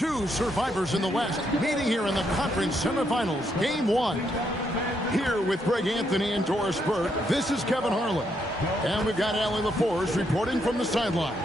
two survivors in the West meeting here in the conference semifinals, game one. Here with Greg Anthony and Doris Burke, this is Kevin Harlan. And we've got LAKERS reporting from the sidelines.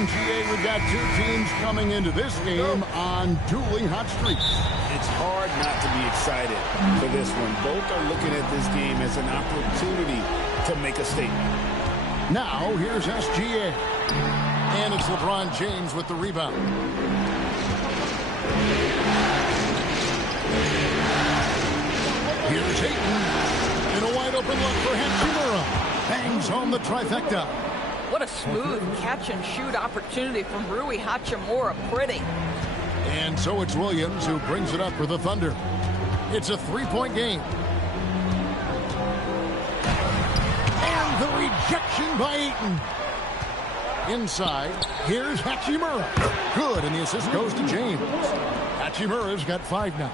GA, we've got two teams coming into this game on dueling hot streaks. It's hard not to be excited for this one. Both are looking at this game as an opportunity to make a statement. Now, here's SGA. And it's LeBron James with the rebound. Here's Ayton. And a wide open look for Hachimura. Bangs home the trifecta. What a smooth catch-and-shoot opportunity from Rui Hachimura. Pretty. And so it's Williams who brings it up for the Thunder. It's a three-point game. And the rejection by Ayton. Inside, here's Hachimura. Good, and the assist goes to James. Hachimura's got 5 now.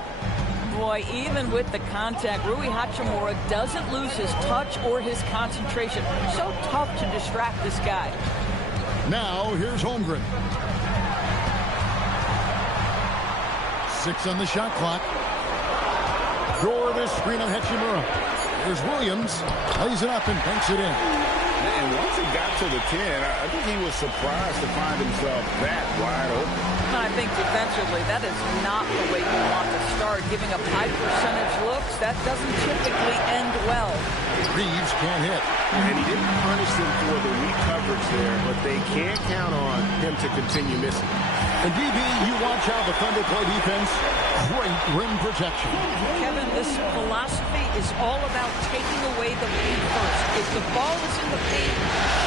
Boy, even with the contact, Rui Hachimura doesn't lose his touch or his concentration. So tough to distract this guy. Now, here's Holmgren. 6 on the shot clock. Door this screen on Hachimura. Here's Williams. Lays it up and banks it in. And once he got to the 10, I think he was surprised to find himself that wide open. I think defensively, that is not the way you want to start. Giving up high percentage looks, that doesn't typically end well. Reeves can't hit. And he didn't punish them for the weak coverage there, but they can't count on him to continue missing. And DB, you watch how the Thunder play defense. Great rim protection. Kevin, this philosophy is all about taking away the lead first. If the ball is in the paint,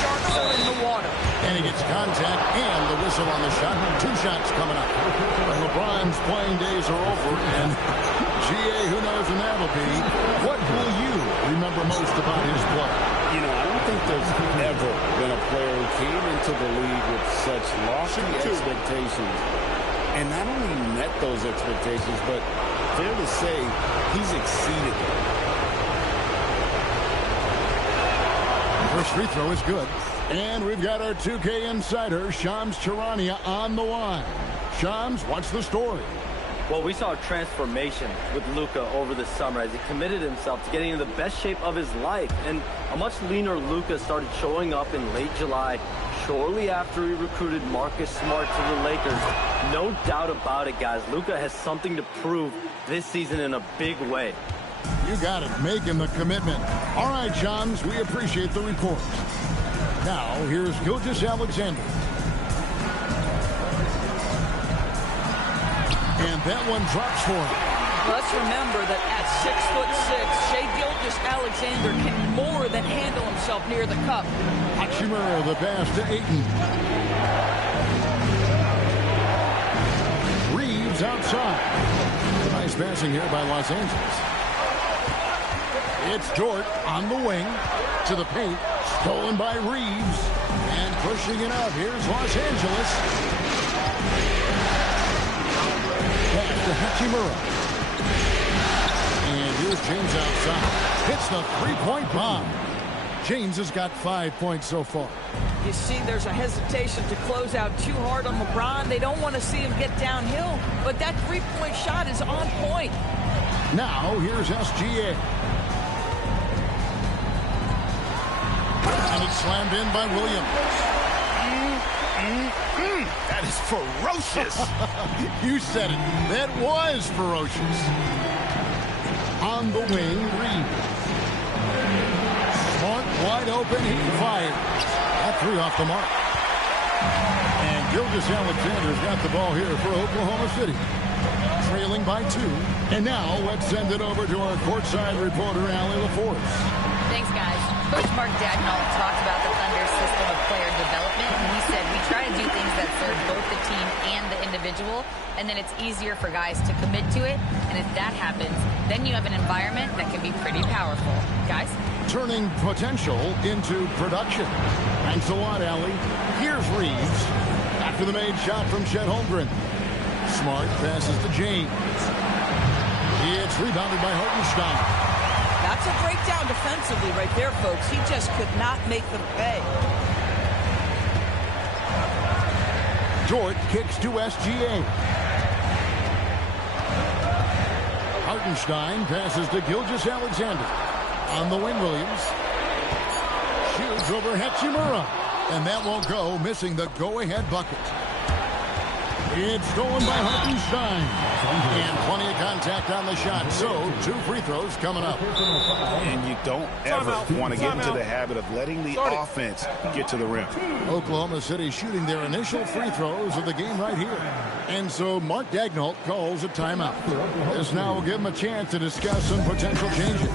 sharks are in the water. And he gets contact and the whistle on the shot. 2 shots coming up. LeBron's playing days are over, and GA, who knows when that'll be. What will you remember most about his play? You know, I don't think there's ever been a player who came into the league with such lofty expectations and not only met those expectations, but fair to say he's exceeded them. First free throw is good. And we've got our 2K insider, Shams Charania, on the line. Shams, what's the story? Well, we saw a transformation with Luka over the summer as he committed himself to getting in the best shape of his life. And a much leaner Luka started showing up in late July, shortly after he recruited Marcus Smart to the Lakers. No doubt about it, guys. Luka has something to prove this season in a big way. You got it, making the commitment. All right, Shams, we appreciate the report. Now, here's Gilgeous-Alexander. And that one drops for him. Let's remember that at 6'6", Shai Gilgeous-Alexander can more than handle himself near the cup. Hachimura, the pass to Ayton. Reeves outside. Nice passing here by Los Angeles. It's Dort on the wing to the paint. Stolen by Reeves. And pushing it up. Here's Los Angeles. Pass to Hachimura. And here's James outside. Hits the three-point bomb. James has got 5 points so far. You see, there's a hesitation to close out too hard on LeBron. They don't want to see him get downhill, but that three-point shot is on point. Now, here's SGA. And it's slammed in by Williams. That is ferocious. You said it. That was ferocious. On the wing, Reed. Smart, wide open, he fires. All three off the mark. And Gilgeous Alexander's got the ball here for Oklahoma City. Trailing by 2. And now let's send it over to our courtside reporter, Allie LaForce. Thanks, guys. Coach Mark Dagnall talked about the Thunder's system of player development, and he said, we try to do things that serve both the team and the individual, and then it's easier for guys to commit to it, and if that happens, then you have an environment that can be pretty powerful. Guys? Turning potential into production. Thanks a lot, Allie. Here's Reeves. After the made shot from Chet Holmgren. Smart passes to James. It's rebounded by Hartenstein. That's a breakdown defensively right there, folks. He just could not make them pay. Dort kicks to SGA. Hartenstein passes to Gilgeous Alexander. On the wing, Williams. Shoots over Hachimura. And that won't go, missing the go-ahead bucket. It's stolen by Hartenstein. And plenty of contact on the shot. So, 2 free throws coming up. And you don't ever want to get into the habit of letting the offense get to the rim. Oklahoma City shooting their initial free throws of the game right here. And so Mark Dagnall calls a timeout. This now will give him a chance to discuss some potential changes.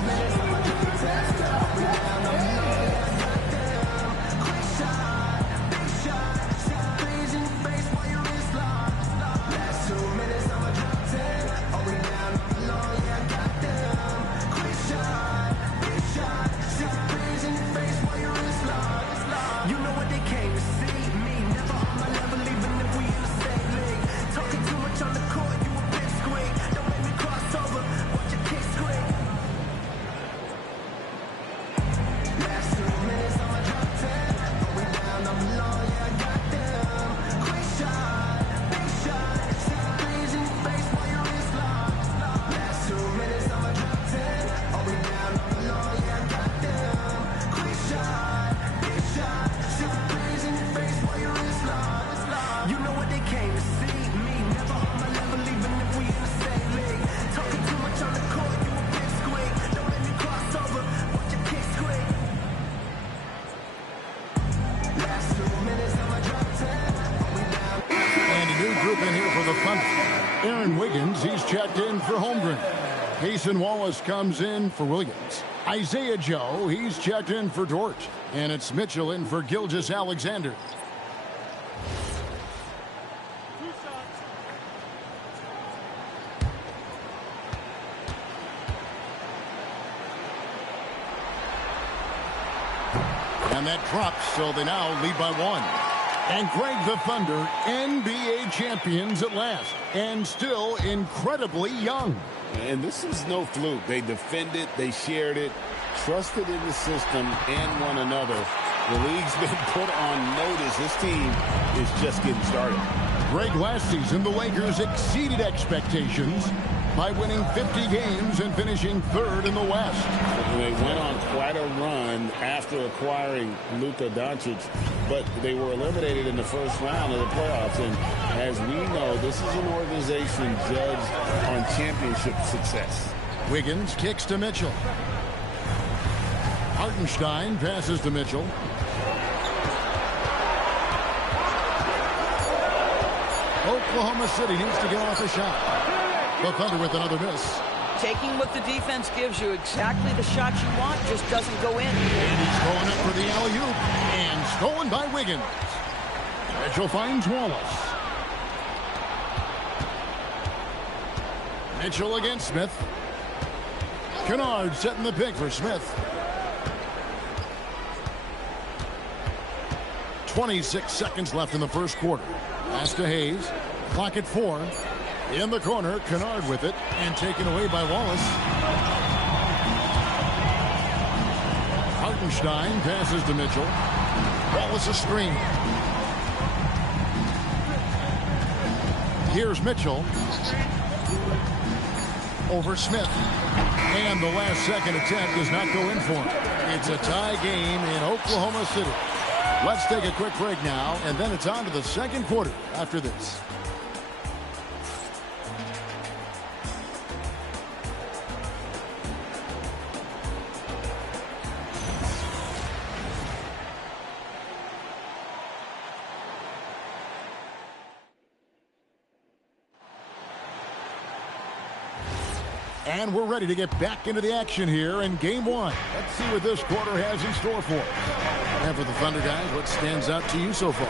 He's checked in for Holmgren. Cason Wallace comes in for Williams. Isaiah Joe, he's checked in for Dort. And it's Mitchell in for Gilgeous Alexander. And that drops, so they now lead by 1. And Greg, the Thunder, NBA champions at last, and still incredibly young. And this is no fluke. They defended, they shared it, trusted in the system and one another. The league's been put on notice. This team is just getting started. Greg, last season, the Lakers exceeded expectations by winning 50 games and finishing 3rd in the West. They went on quite a run after acquiring Luka Doncic, but they were eliminated in the first round of the playoffs. And as we know, this is an organization judged on championship success. Wiggins kicks to Mitchell. Hartenstein passes to Mitchell. Oklahoma City needs to get off a shot. The Thunder with another miss. Taking what the defense gives you, exactly the shot you want, just doesn't go in. And he's going up for the alley-oop. And stolen by Wiggins. Mitchell finds Wallace. Mitchell against Smith. Kennard setting the pick for Smith. 26 seconds left in the first quarter. Pass to Hayes. Clock at 4. In the corner, Kennard with it, and taken away by Wallace. Hartenstein passes to Mitchell. Wallace a screen. Here's Mitchell. Over Smith. And the last second attempt does not go in for him. It's a tie game in Oklahoma City. Let's take a quick break now, and then it's on to the second quarter after this. And we're ready to get back into the action here in game one. Let's see what this quarter has in store for us. And for the Thunder guys, what stands out to you so far?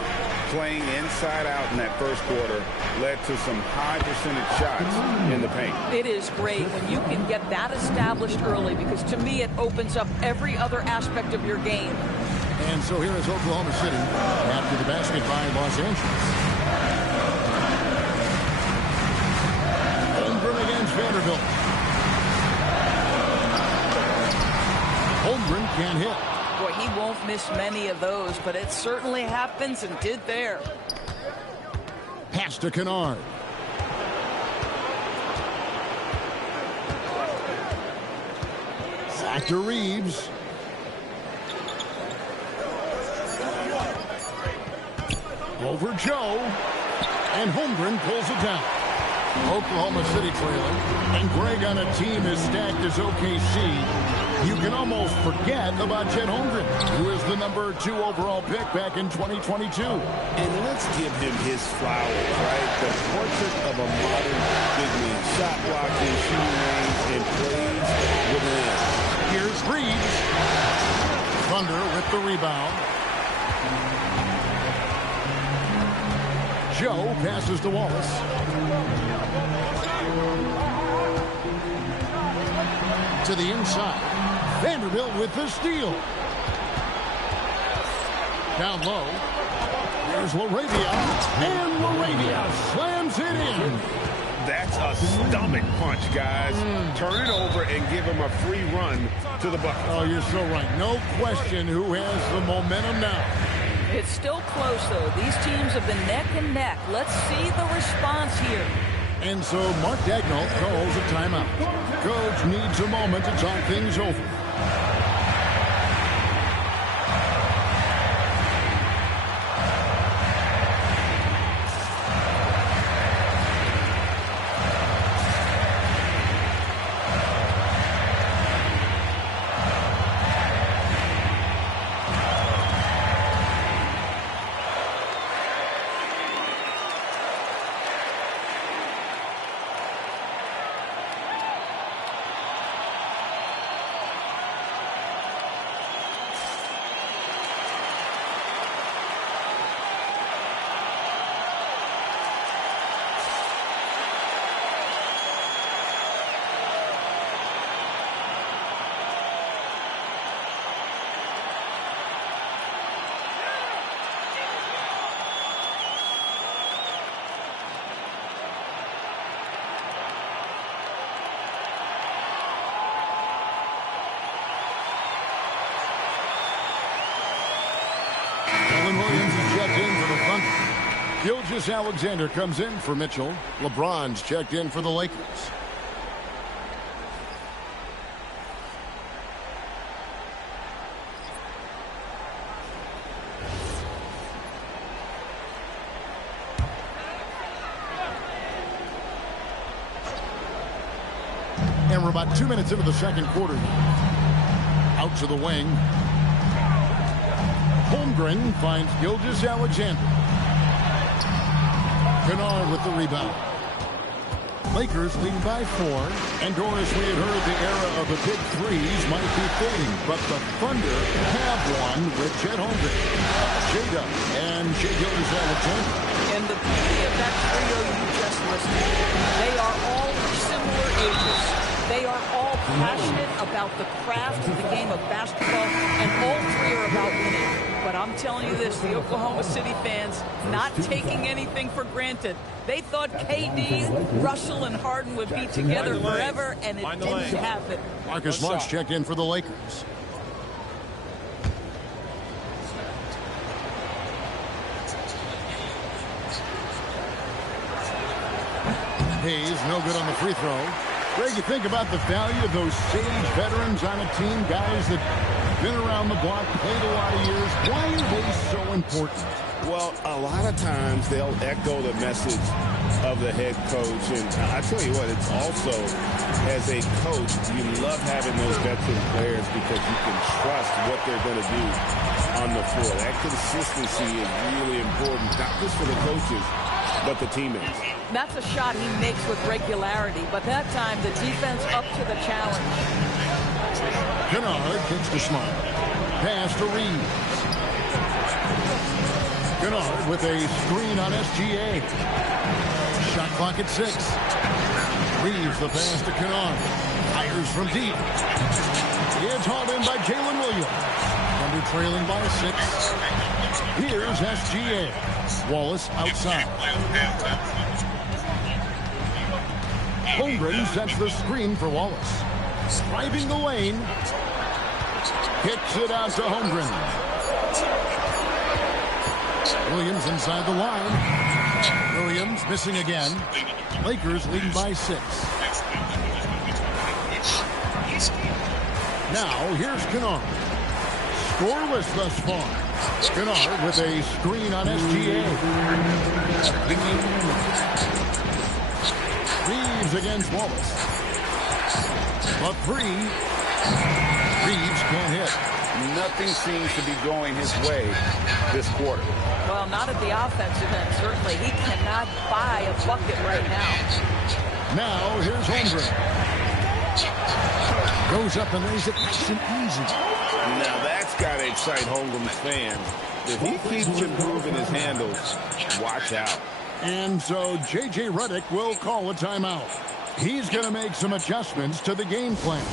Playing inside out in that first quarter led to some high percentage shots in the paint. It is great when you can get that established early, because to me it opens up every other aspect of your game. And so here is Oklahoma City after the basket by Los Angeles. Holmgren against Vanderbilt. Holmgren can't hit. Boy, he won't miss many of those, but it certainly happens and did there. Pass to Kennard. Back to Reeves. Over Joe. And Holmgren pulls it down. Oklahoma City trailing. And Greg, on a team as stacked as OKC, you can almost forget about Chet Holmgren, who is the #2 overall pick back in 2022. And let's give him his flowers, right? The portrait of a modern big man. Shot blocking, shooting range, and plays with an edge. Here's Reeves. Thunder with the rebound. Joe passes to Wallace. To the inside. Vanderbilt with the steal. Down low. There's LaRavia. And LaRavia slams it in. That's a stomach punch, guys. Turn it over and give him a free run to the bucket. Oh, you're so right. No question who has the momentum now. It's still close, though. These teams have been neck and neck. Let's see the response here. And so Mark Daigneault calls a timeout. Coach needs a moment to talk things over. Gilgeous-Alexander comes in for Mitchell. LeBron's checked in for the Lakers. And we're about 2 minutes into the second quarter. Out to the wing. Holmgren finds Gilgeous-Alexander. Kennard with the rebound. Lakers lead by 4. And Doris, we had heard the era of the big threes might be fading, but the Thunder have one with Chet Holmgren, J-Dub, and Shai Gilgeous-Alexander. And the beauty of that trio you just listed, they are all similar ages. They are all passionate about the craft of the game of basketball, and all three are about winning. But I'm telling you this, the Oklahoma City fans not taking anything for granted. They thought KD, Russell, and Harden would be together forever, and it didn't happen. Marcus Smart's checked in for the Lakers. Hayes, no good on the free throw. Greg, you think about the value of those sage veterans on a team, guys that been around the block, played a lot of years. Why are they so important? Well, a lot of times they'll echo the message of the head coach. And I tell you what, it's also, as a coach, you love having those veteran players because you can trust what they're going to do on the floor. That consistency is really important, not just for the coaches, but the teammates. That's a shot he makes with regularity, but that time the defense up to the challenge. Kennard kicks to Smart. Pass to Reeves. Kennard with a screen on SGA. Shot clock at 6. Reeves the pass to Kennard. Fires from deep. It's hauled in by Jalen Williams. Thunder trailing by 6. Here's SGA. Wallace outside. Holmgren sets the screen for Wallace. Driving the lane. Kicks it out to Holmgren. Williams inside the line. Williams missing again. Lakers leading by 6. Now here's Kennard. Scoreless thus far. Kennard with a screen on SGA. Reeves against Wallace. A 3. Reeves can't hit. Nothing seems to be going his way this quarter. Well, not at the offensive end, certainly. He cannot buy a bucket right now. Now, here's Holmgren. Goes up and lays it nice and easy. Now that's got to excite Holmgren's fans. If he keeps improving his handles, watch out. And so J.J. Redick will call a timeout. He's going to make some adjustments to the game plan.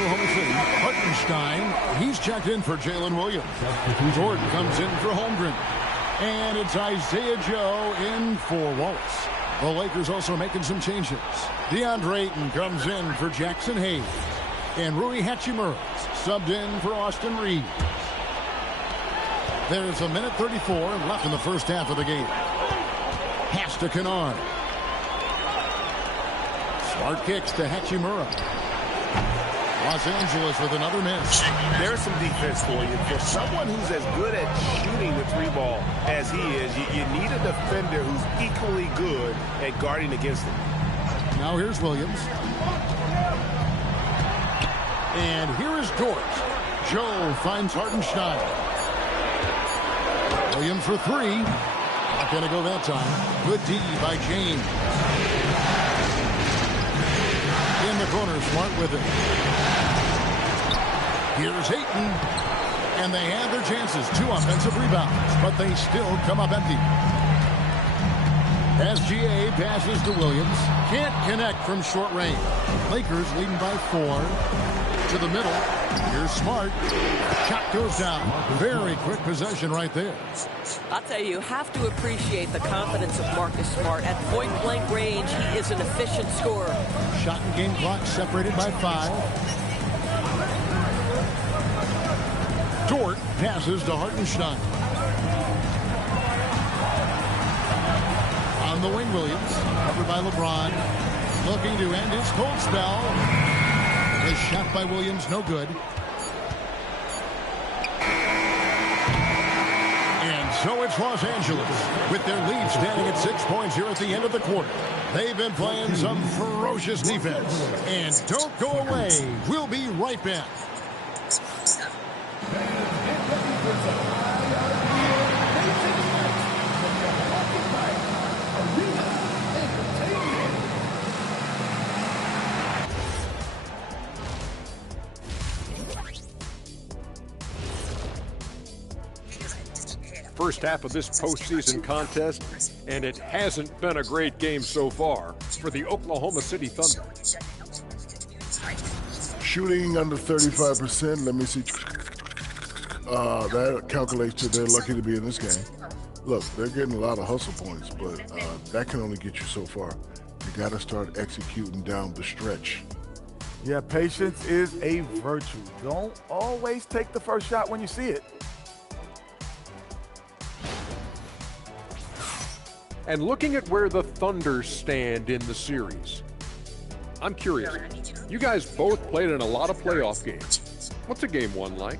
Oklahoma City. Hartenstein, he's checked in for Jalen Williams. Jordan comes in for Holmgren. And it's Isaiah Joe in for Wallace. The Lakers also making some changes. DeAndre Ayton comes in for Jackson Hayes. And Rui Hachimura subbed in for Austin Reeves. There's a minute 34 left in the first half of the game. Pass to Kennard. Smart kicks to Hachimura. Los Angeles with another miss. There's some defense for you. For someone who's as good at shooting the 3-ball as he is, you need a defender who's equally good at guarding against him. Now here's Williams. And here is Dort. Joe finds Hartenstein. Williams for 3. Not going to go that time. Good D by James. In the corner, Smart with it. Here's Ayton. And they have their chances. 2 offensive rebounds, but they still come up empty. SGA passes to Williams. Can't connect from short range. Lakers leading by 4. To the middle. Here's Smart. Shot goes down. Very quick possession right there. I'll tell you have to appreciate the confidence of Marcus Smart. At point-blank range, he is an efficient scorer. Shot and game clock separated by 5. Dort passes to Hartenstein. On the wing, Williams. Covered by LeBron. Looking to end his cold spell. The shot by Williams, no good. And So it's Los Angeles with their lead standing at 6 points here at the end of the quarter. They've been playing some ferocious defense. And don't go away. We'll be right back. First half of this postseason contest, and it hasn't been a great game so far for the Oklahoma City Thunder. Shooting under 35%. Let me see. That calculates that they're lucky to be in this game. Look, they're getting a lot of hustle points, but that can only get you so far. You got to start executing down the stretch. Yeah, patience is a virtue. Don't always take the first shot when you see it. And looking at where the Thunder stand in the series, I'm curious. You guys both played in a lot of playoff games. What's a game one like?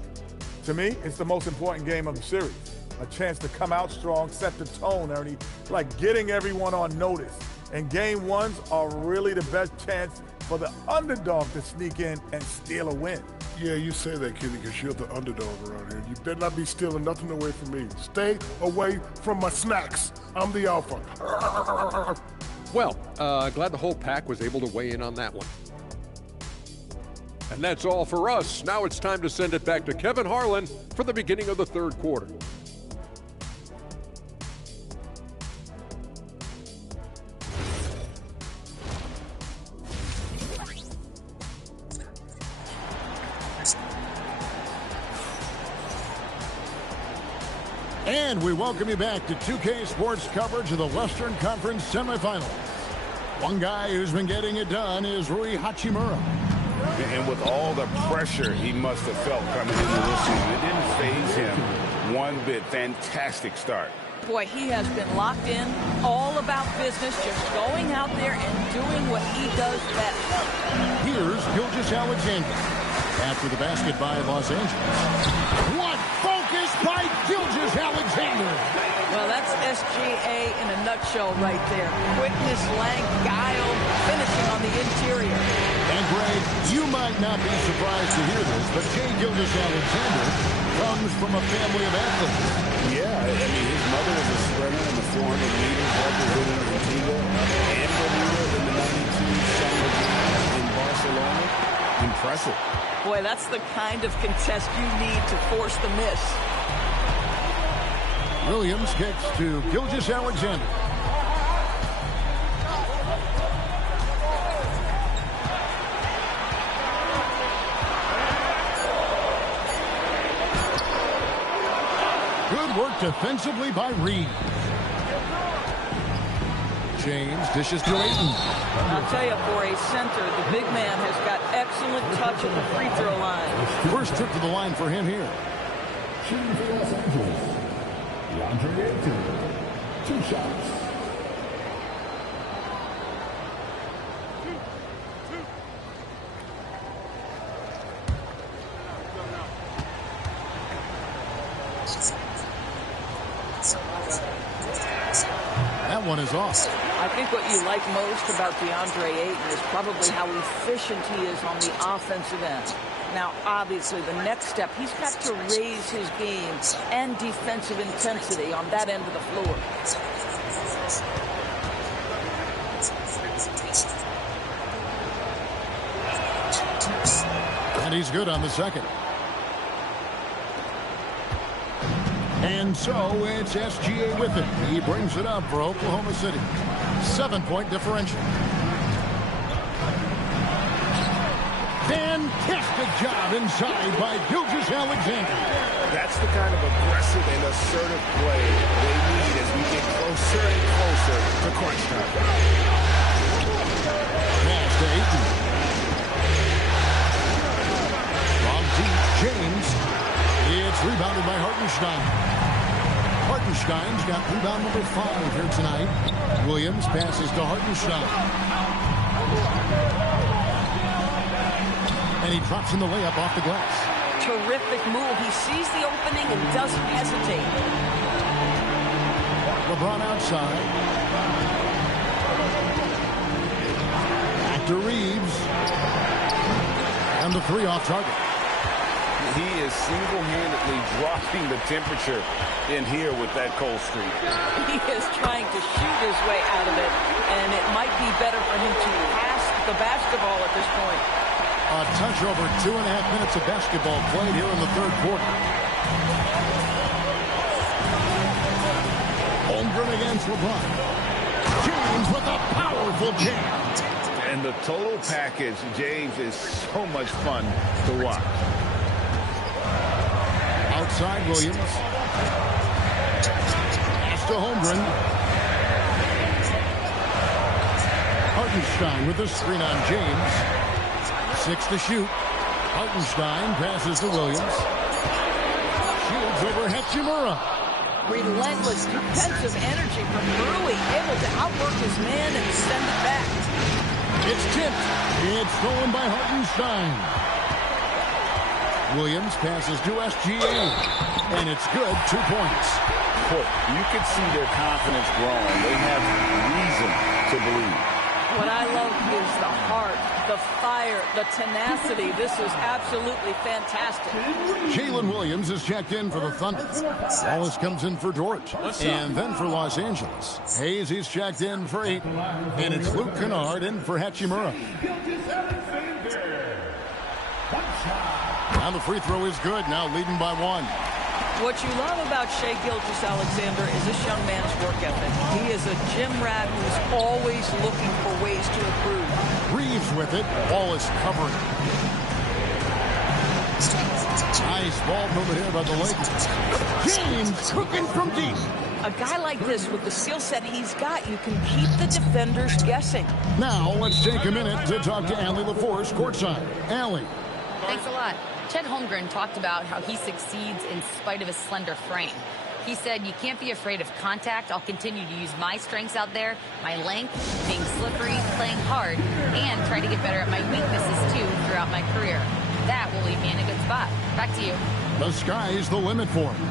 To me, it's the most important game of the series. A chance to come out strong, set the tone, Ernie, like getting everyone on notice. And game ones are really the best chance for the underdog to sneak in and steal a win. Yeah, you say that, Kitty, because you're the underdog around here. You better not be stealing nothing away from me. Stay away from my snacks. I'm the alpha. Well, glad the whole pack was able to weigh in on that one. And that's all for us. Now it's time to send it back to Kevin Harlan for the beginning of the third quarter. And we welcome you back to 2K Sports coverage of the Western Conference semifinals. One guy who's been getting it done is Rui Hachimura. And with all the pressure he must have felt coming into this season, it didn't faze him one bit. Fantastic start. Boy, he has been locked in, all about business, just going out there and doing what he does best. Here's Gilgeous Alexander. After the basket by Los Angeles. What focus by Gilgeous Alexander. Well, that's SGA in a nutshell right there. Quickness, length, guile, finishing on the interior. And Greg, you might not be surprised to hear this, but Jay Gilgeous Alexander comes from a family of athletes. Yeah, I mean, his mother was a sprinter in the 400 meters, representing Antigua and Bermuda in the 92 Summer Games in Barcelona. Impressive. Boy, that's the kind of contest you need to force the miss. Williams kicks to Gilgeous Alexander. Good work defensively by Reed. James dishes to Ayton. I'll tell you, for a center, the big man has got excellent touch at the free throw line. First trip to the line for him here. Shooting for Los Angeles, DeAndre Ayton, 2 shots. That one is off. I think what you like most about DeAndre Ayton is probably how efficient he is on the offensive end. Now, obviously, the next step, he's got to raise his game and defensive intensity on that end of the floor. And he's good on the second. And so it's SGA with it. He brings it up for Oklahoma City. 7-point differential. Fantastic job inside by Gilgeous Alexander. That's the kind of aggressive and assertive play they need as we get closer and closer to crunch time. Pass to Ayton. From deep, James. It's rebounded by Hartenstein. Hartenstein's got rebound number 5 here tonight. Williams passes to Hartenstein. And he drops in the layup off the glass. Terrific move. He sees the opening and doesn't hesitate. LeBron outside. Back to Reeves. And the three off target. He is single-handedly dropping the temperature in here with that cold streak. He is trying to shoot his way out of it, and it might be better for him to pass the basketball at this point. A touch over 2.5 minutes of basketball played here in the third quarter. Holmgren against LeBron. James with a powerful jam. And the total package, James, is so much fun to watch. Outside Williams. Pass to Holmgren. Hartenstein with the screen on James. 6 to shoot. Hartenstein passes to Williams. Shields over Hachimura. Relentless defensive energy from Rui, able to outwork his man and send it back. It's tipped. It's stolen by Hartenstein. Williams passes to SGA. And it's good. 2 points. Look, you can see their confidence growing. They have reason to believe. What I love is the heart, the fire, the tenacity. This is absolutely fantastic. Jalen Williams is checked in for the Thunder. Wallace comes in for George. And then for Los Angeles. Hayes, he's checked in for 8. And it's Luke Kennard in for Hachimura. And the free throw is good, now leading by 1. What you love about Shai Gilgeous-Alexander is this young man's work ethic. He is a gym rat who's always looking for ways to improve. Reeves with it. Wallace covering. Nice ball movement here by the Lakers. James cooking from deep. A guy like this, with the skill set he's got, you can keep the defenders guessing. Now, let's take a minute to talk to Allie LaForce courtside. Allie. Thanks a lot. Chet Holmgren talked about how he succeeds in spite of his slender frame. He said, you can't be afraid of contact. I'll continue to use my strengths out there, my length, being slippery, playing hard, and try to get better at my weaknesses, too, throughout my career. That will leave me in a good spot. Back to you. The sky's the limit for him.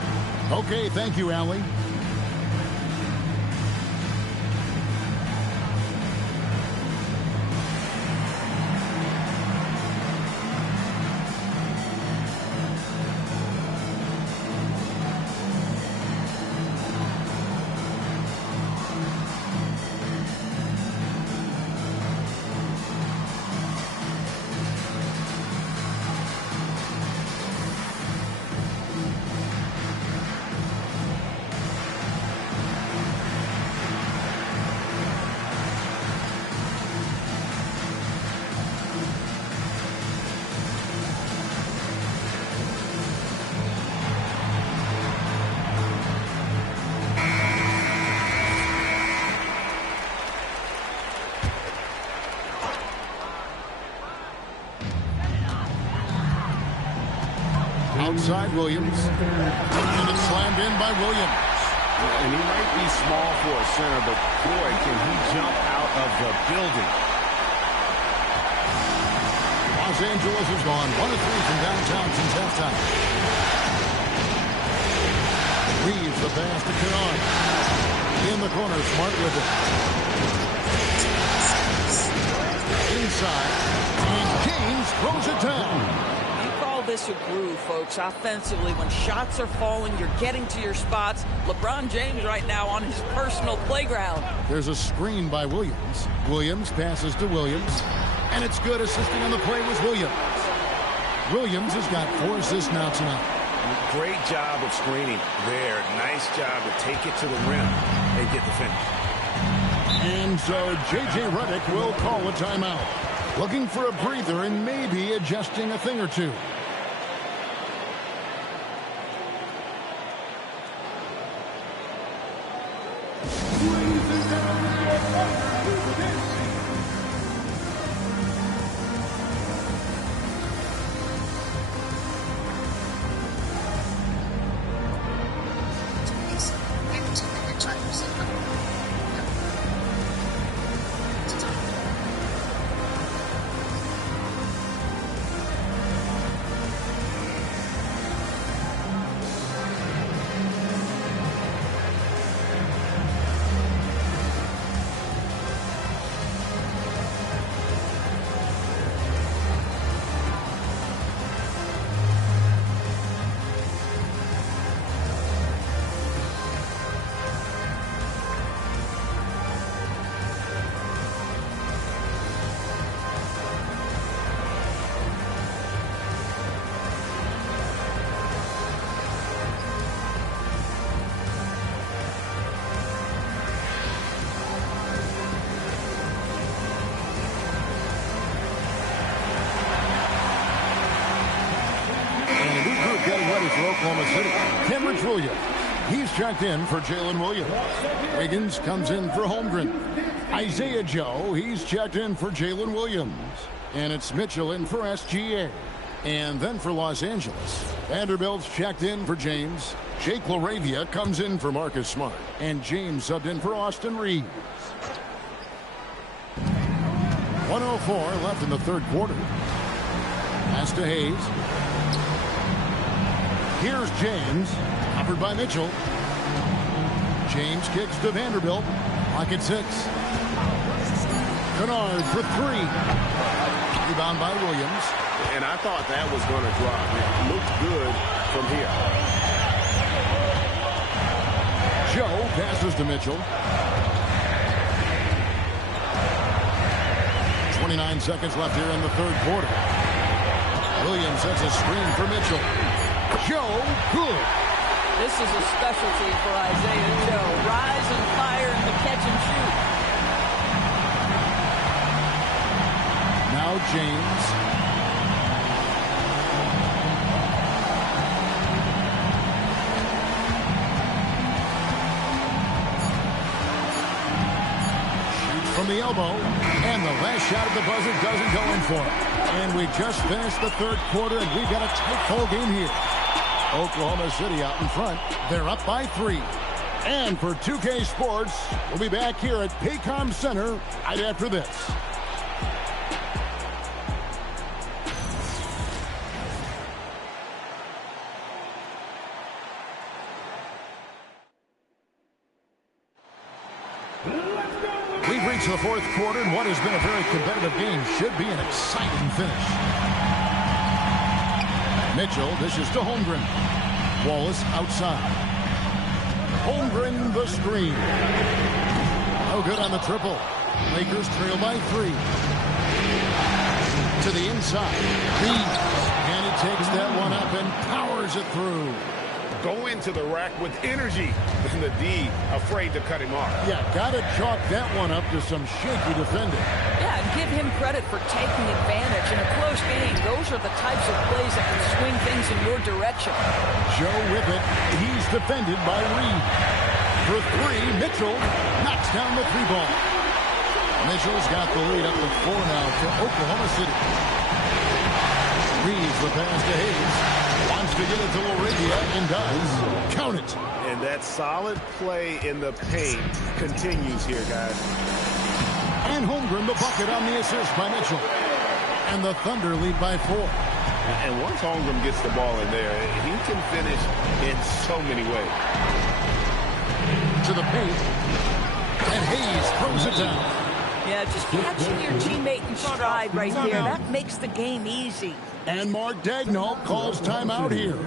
Okay, thank you, Allie. Outside Williams. And it's slammed in by Williams. And he might be small for a center, but boy, can he jump out of the building. Los Angeles has gone 1 of 3 from downtown since halftime. Reeves the pass to Kennard. In the corner, Smart with it. Inside. And James throws it down. This a groove, folks. Offensively, when shots are falling, you're getting to your spots. LeBron James right now on his personal playground. There's a screen by Williams. Williams passes to Williams. And it's good. Assisting on the play was Williams. Williams has got 4 assists now tonight. Great job of screening there. Nice job to take it to the rim and get the finish. And so J.J. Redick will call a timeout. Looking for a breather and maybe adjusting a thing or two. ready for Oklahoma City. Kenrich Williams. He's checked in for Jalen Williams. Wiggins comes in for Holmgren. Isaiah Joe, he's checked in for Jalen Williams. And it's Mitchell in for SGA. And then for Los Angeles, Vanderbilt's checked in for James. Jake LaRavia comes in for Marcus Smart. And James subbed in for Austin Reeves. 1:04 left in the third quarter. Pass to Hayes. Here's James. Covered by Mitchell. James kicks to Vanderbilt. Clock at 6. Kennard for 3. Rebound by Williams. And I thought that was going to drop. It looked good from here. Joe passes to Mitchell. 29 seconds left here in the third quarter. Williams sets a screen for Mitchell. Joe, good. This is a specialty for Isaiah Joe. Rise and fire in the catch and shoot. Now James. Shoots from the elbow. And the last shot at the buzzer doesn't go in for it. And we just finished the third quarter, and we've got a tight ball game here. Oklahoma City out in front. They're up by 3. And for 2K Sports, we'll be back here at Paycom Center right after this. We've reached the fourth quarter, and what has been a very competitive game should be an exciting finish. Mitchell dishes to Holmgren. Wallace outside. Holmgren the screen. No good on the triple. Lakers trail by 3. To the inside. Reeves. And he takes that one up and powers it through. Go into the rack with energy. And the D afraid to cut him off. Yeah, got to chalk that one up to some shaky defending. Yeah, and give him credit for taking advantage in a close game. Those are the types of plays that can swing things in your direction. Joe with it. He's defended by Reed. For 3, Mitchell knocks down the 3-ball. Mitchell's got the lead up to 4 now for Oklahoma City. Reeves the pass to Hayes. Wants to get it to LaRavia and does. Count it. And that solid play in the paint continues here, guys. And Holmgren the bucket on the assist by Mitchell. And the Thunder lead by 4. And once Holmgren gets the ball in there, he can finish in so many ways. To the paint. And Hayes throws it down. Yeah, just catching your teammate in stride right there. That makes the game easy. And Mark Daigneault calls timeout here.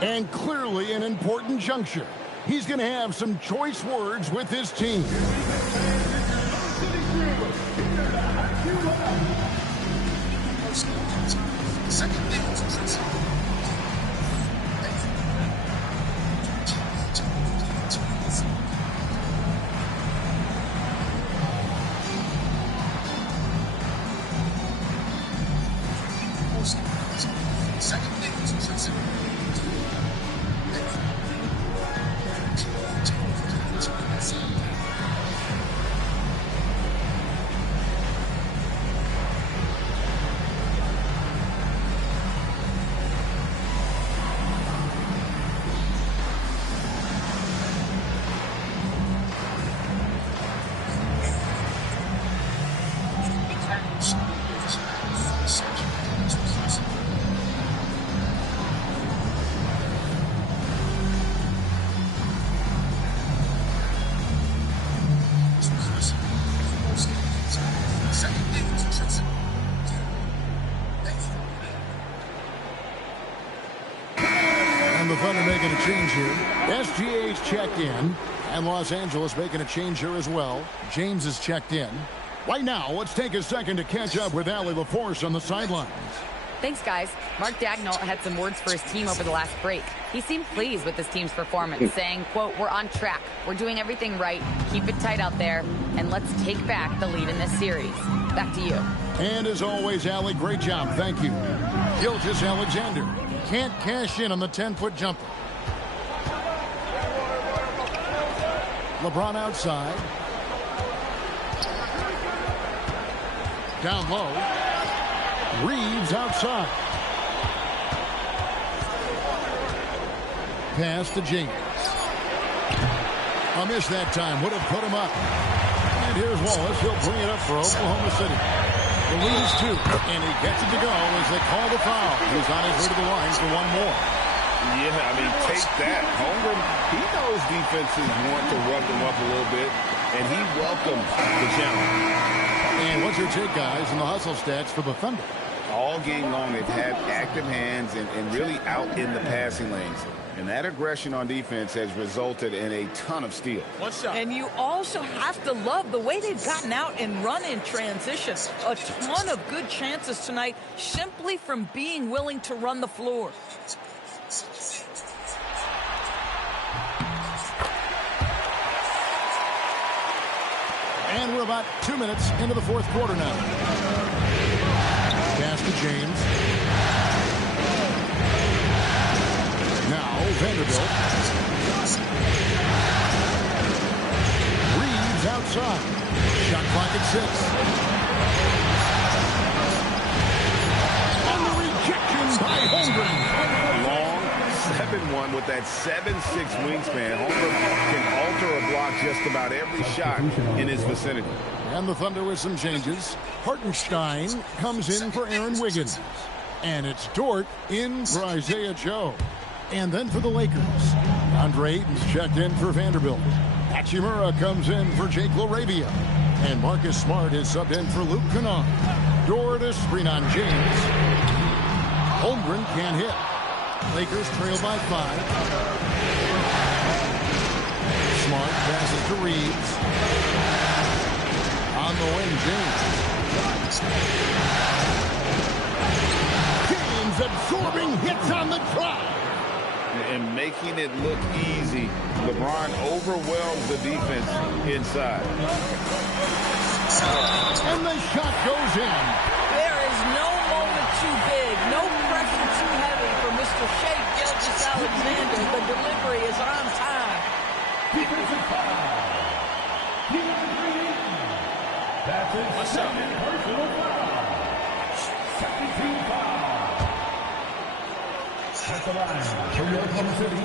And clearly an important juncture. He's going to have some choice words with his team. The Thunder making a change here. SGA's checked in. And Los Angeles making a change here as well. James is checked in. Right now, let's take a second to catch up with Allie LaForce on the sidelines. Thanks, guys. Mark Daigneault had some words for his team over the last break. He seemed pleased with his team's performance, saying, quote, "We're on track. We're doing everything right. Keep it tight out there. And let's take back the lead in this series." Back to you. And as always, Allie, great job. Thank you. Gilgeous Alexander. Can't cash in on the 10-foot jumper. LeBron outside. Down low. Reeves outside. Pass to James. A miss that time. Would have put him up. And here's Wallace. He'll bring it up for Oklahoma City. The lead is 2. And he gets it to go as they call the foul. He's on his way to the line for one more. Yeah, I mean, take that. Holmgren, he knows defenses want to rough him up a little bit, and he welcomes the challenge. And what's your take, guys, in the hustle stats for the Thunder? All game long, they've had active hands and really out in the passing lanes. And that aggression on defense has resulted in a ton of steals. And you also have to love the way they've gotten out and run in transition. A ton of good chances tonight simply from being willing to run the floor. And we're about 2 minutes into the fourth quarter now. Pass to James. Now Vanderbilt. Reeves outside. Shot clock at 6. And the rejection by Holmgren. Long 7-1 with that 7'6" wingspan. Holmgren can alter a block just about every shot in his vicinity. And the Thunder with some changes. Hartenstein comes in for Aaron Wiggins. And it's Dort in for Isaiah Joe. And then for the Lakers, Andre Ayton's checked in for Vanderbilt. Hachimura comes in for Jake LaRavia. And Marcus Smart is subbed in for Luke Kennard. Dort a screen on James. Holmgren can't hit. Lakers trail by 5. Smart passes to Reeves. On the wing, James. James absorbing hits on the drive. And making it look easy. LeBron overwhelms the defense inside. And the shot goes in. There is no moment too big, no pressure too heavy for Mr. Shea Gilgeous-Alexander. The delivery is on time. Defensive foul. That's a second personal foul. Second team foul. At the line for Oklahoma City,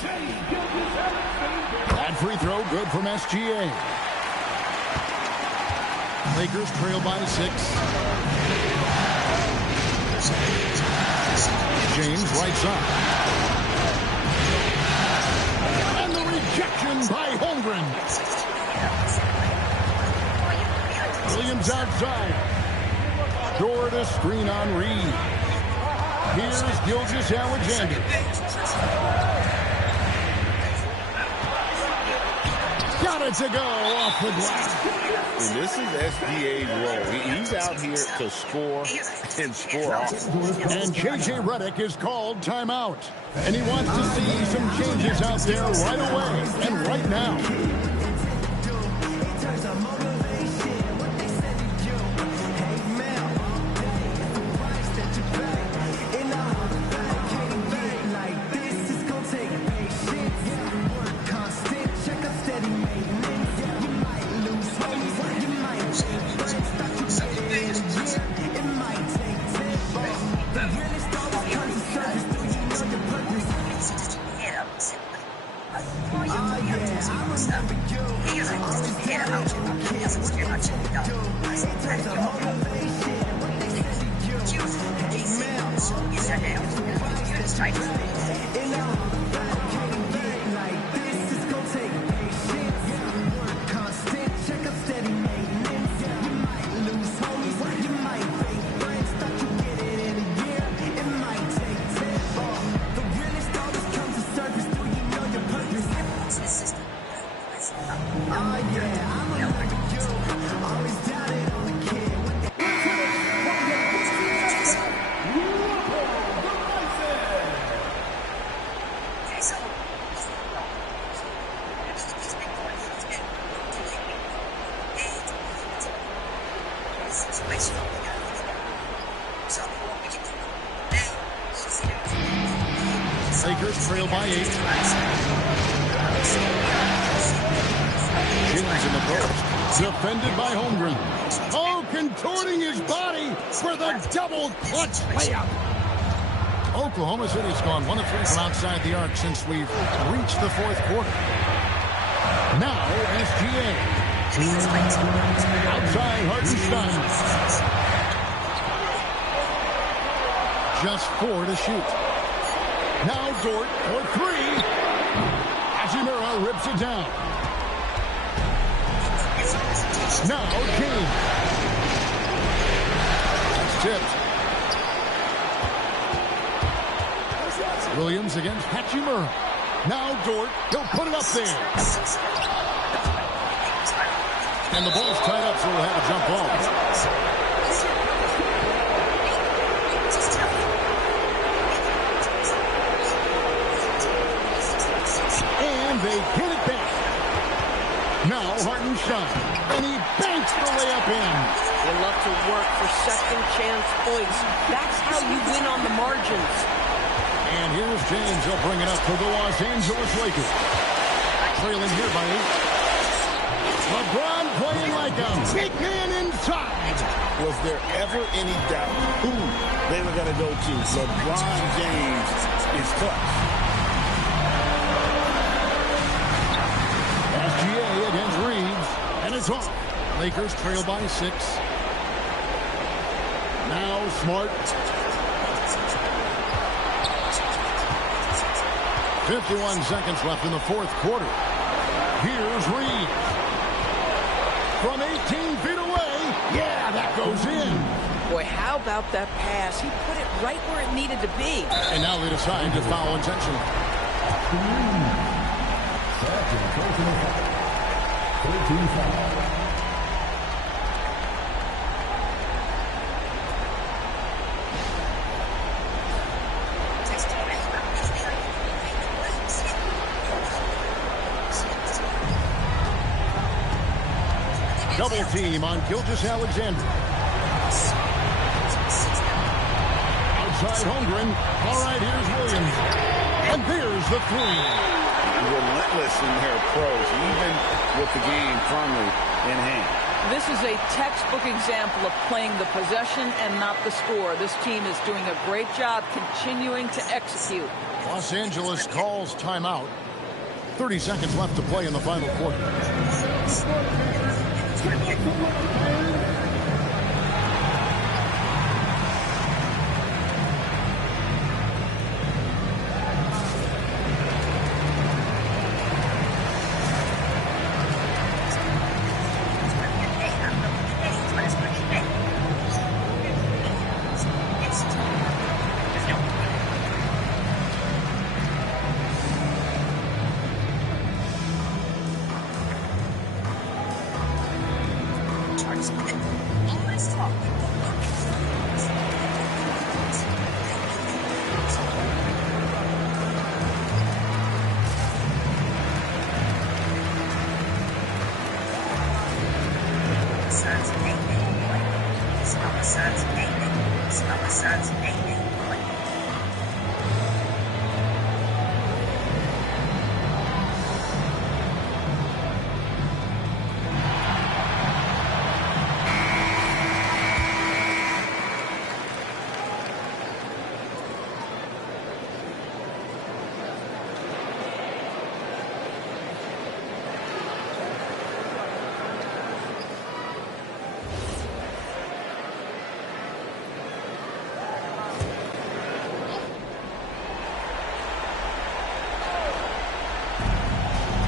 Shea Gilgeous-Alexander. That free throw good from SGA. Lakers trail by 6. James right side. And the rejection by Holmgren. Williams outside. Dort a screen on Reed. Here's Gilgeous-Alexander. Got it to go off the glass. And this is SGA's role. He's out here to score and score off. And J.J. Redick is called timeout. And he wants to see some changes out there right away and right now. Situation. So what we can do now is just Lakers trail by 8. Shins in the post. Defended by Holmgren. Oh, contorting his body for the double clutch layup. Oklahoma City's gone 1 of 3 from outside the arc since we've reached the fourth quarter. Now, SGA. Outside Hartenstein. Just 4 to shoot. Now Dort for 3. Hachimura rips it down. Now King. That's tipped. Williams against Hachimura. Now Dort. He'll put it up there. And the ball's tied up, so we'll have a jump ball. And they get it back. Now Hartenstein. And he banks the layup in. You love to work for second chance points. That's how you win on the margins. And here's James. He'll bring it up for the Los Angeles Lakers. Trailing here by 8. LeBron playing like a big man inside. Was there ever any doubt who they were going to go to? LeBron James is clutch. SGA against Reeves. And it's off. Lakers trail by 6. Now Smart. 51 seconds left in the fourth quarter. Here's Reeves. From 18 feet away. Yeah, that goes in. Boy, how about that pass? He put it right where it needed to be. And now they decide to foul intentionally. 13 foul. Double team on Gilgeous-Alexander. Outside Holmgren. All right, here's Williams. And there's the 3. Relentless in their approach, even with the game firmly in hand. This is a textbook example of playing the possession and not the score. This team is doing a great job continuing to execute. Los Angeles calls timeout. 30 seconds left to play in the final quarter.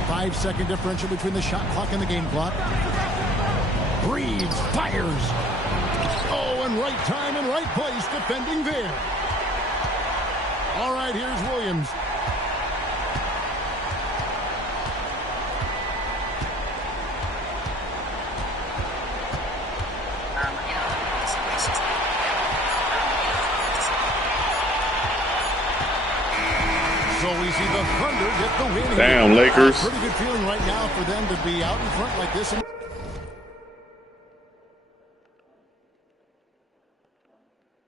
Five-second differential between the shot clock and the game clock. Reeves fires. Oh, and right time and right place defending there. All right, here's Williams. So we see the Thunder get the win. Damn, Lakers. Pretty good feeling right now for them to be out in front like this.